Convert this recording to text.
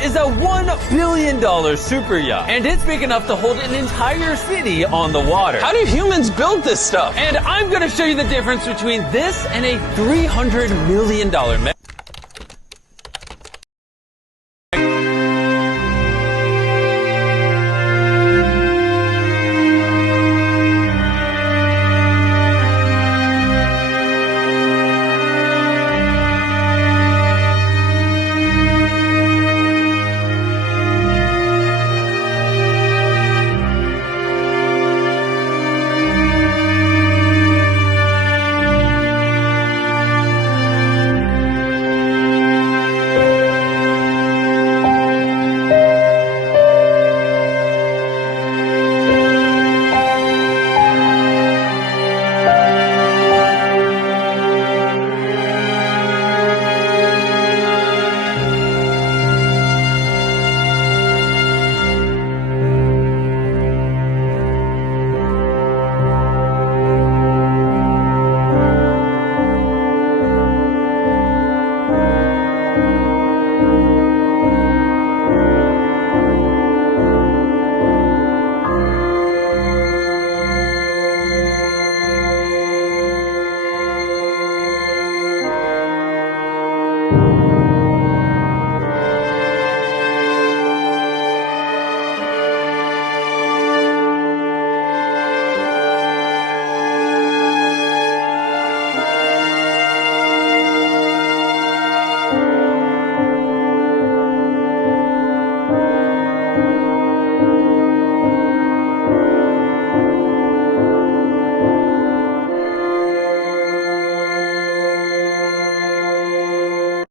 This is a $1 billion super yacht, and it's big enough to hold an entire city on the water. How do humans build this stuff? And I'm going to show you the difference between this and a $300 million